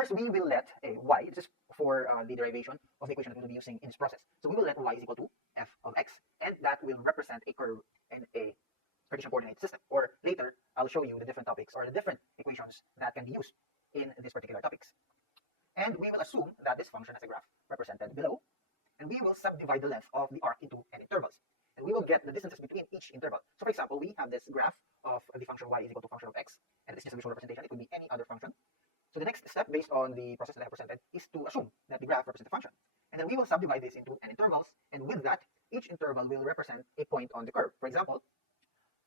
first, we will let y, this is for the derivation of the equation that we will be using in this process. So we will let y is equal to f of x, and that will represent a curve in a Cartesian coordinate system. Or later, I'll show you the different topics or the different equations that can be used in this particular topics. And we will assume that this function has a graph represented below, and we will subdivide the length of the arc into n intervals. And we will get the distances between each interval. So for example, we have this graph of the function y is equal to function of x, and this is just a visual representation. It could be any other function. So the next step, based on the process that I have presented, is to assume that the graph represents a function. And then we will subdivide this into n intervals, and with that, each interval will represent a point on the curve. For example,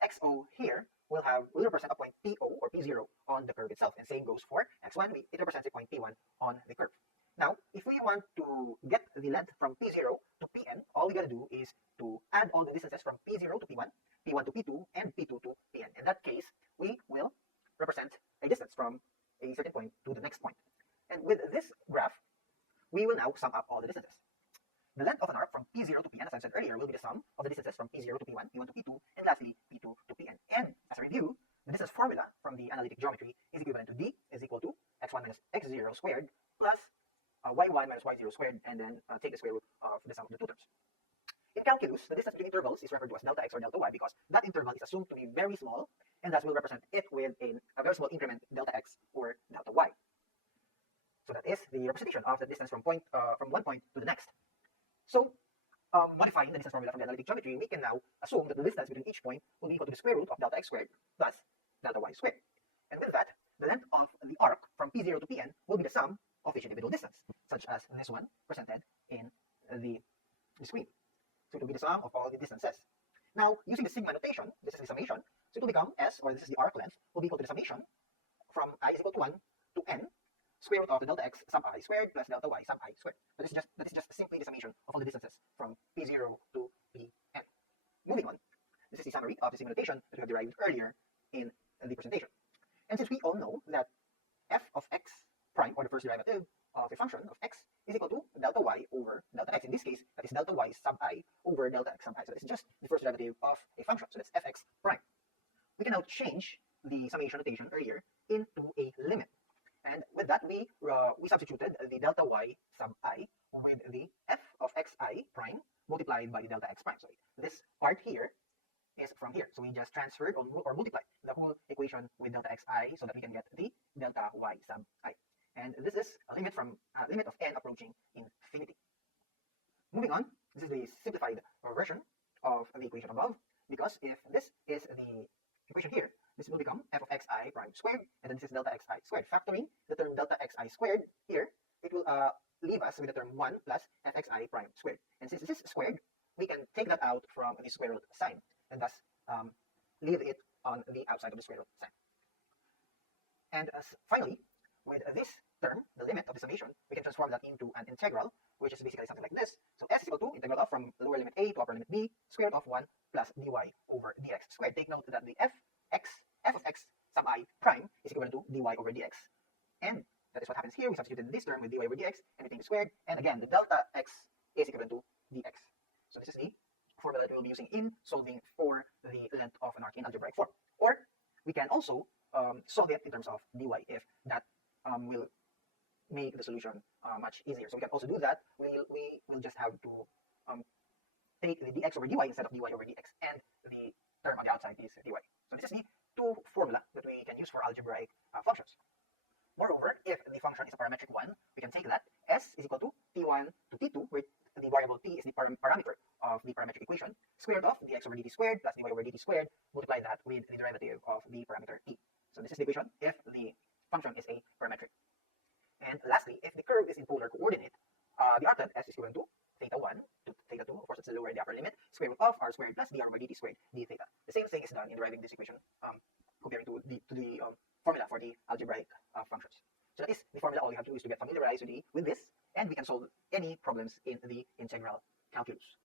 xo here will represent a point po or p0 on the curve itself, and same goes for x1. It represents a point p1 on the curve. Now, if we want to get the length from p0 to pn, all we gotta do is to add all the distances from p0 to p1, p1 to p2, and p2 to pn. In that case, we will represent a distance from a certain point to the next point. And with this graph, we will now sum up all the distances. The length of an arc from p0 to pn, as I said earlier, will be the sum of the distances from p0 to p1, p1 to p2, and lastly p2 to pn. And as a review, the distance formula from the analytic geometry is equivalent to d is equal to x1 minus x0 squared plus y1 minus y0 squared, and then take the square root of the sum of the two terms. In calculus, the distance between intervals is referred to as delta x or delta y because that interval is assumed to be very small, and thus we'll represent it with a very small increment delta x or delta y. So that is the representation of the distance from one point to the next. So, modifying the distance formula from the analytic geometry, we can now assume that the distance between each point will be equal to the square root of delta x squared plus delta y squared. And with that, the length of the arc from p0 to pn will be the sum of each individual distance, such as this one presented in the screen. So it will be the sum of all the distances. Now, using the sigma notation, this is the summation, so it will become s, or this is the arc length, will be equal to the summation from I is equal to 1 to n, square root of the delta x sum I squared plus delta y sum I squared. That is just simply the summation of all the distances from p0 to pn. Moving on, this is the summary of the sigma notation that we have derived earlier in the presentation. And since we all know that f of x prime, or the first derivative of a function of x, is equal to delta y over delta x. In this case, that is delta y sub I over delta x sub I. So this is just the first derivative of a function. So that's fx prime. We can now change the summation notation earlier into a limit. And with that, we substituted the delta y sub I with the f of xi prime multiplied by the delta x prime. So this part here is from here. So we just transferred or multiplied the whole equation with delta xi so that we can get the delta y sub I. And this is a limit from limit of n approaching infinity. Moving on, this is the simplified version of the equation above, because if this is the equation here, this will become f of xi prime squared, and then this is delta xi squared. Factoring the term delta xi squared here, it will leave us with the term 1 plus fxi prime squared. And since this is squared, we can take that out from the square root sign, and thus leave it on the outside of the square root sign. And finally, with this term, the limit of the summation, we can transform that into an integral, which is basically something like this. So s is equal to integral of from lower limit a to upper limit b, square root of 1 plus dy over dx squared. Take note that the f of x sub I prime is equivalent to dy over dx. And that is what happens here. We substituted this term with dy over dx, everything is squared. And again, the delta x is equivalent to dx. So this is the formula that we will be using in solving for the length of an arc in algebraic form. Or we can also solve it in terms of dy if that will make the solution much easier. So we can also do that. We will just have to take the dx over dy instead of dy over dx, and the term on the outside is dy. So this is the two formula that we can use for algebraic functions. Moreover, if the function is a parametric one, we can take that s is equal to t1 to t2, where the variable t is the parameter of the parametric equation, square root of dx over dt squared plus dy over dt squared, multiply that with the derivative of the parameter t. So this is the equation if the function is a parametric. And lastly, if the curve is in polar coordinate, the arc length s is equivalent to theta 1 to theta 2, of course it's the lower and the upper limit, square root of r squared plus dr over dt squared d theta. The same thing is done in deriving this equation comparing to the formula for the algebraic functions. So that is the formula. All you have to do is to get familiarized with this, and we can solve any problems in the integral calculus.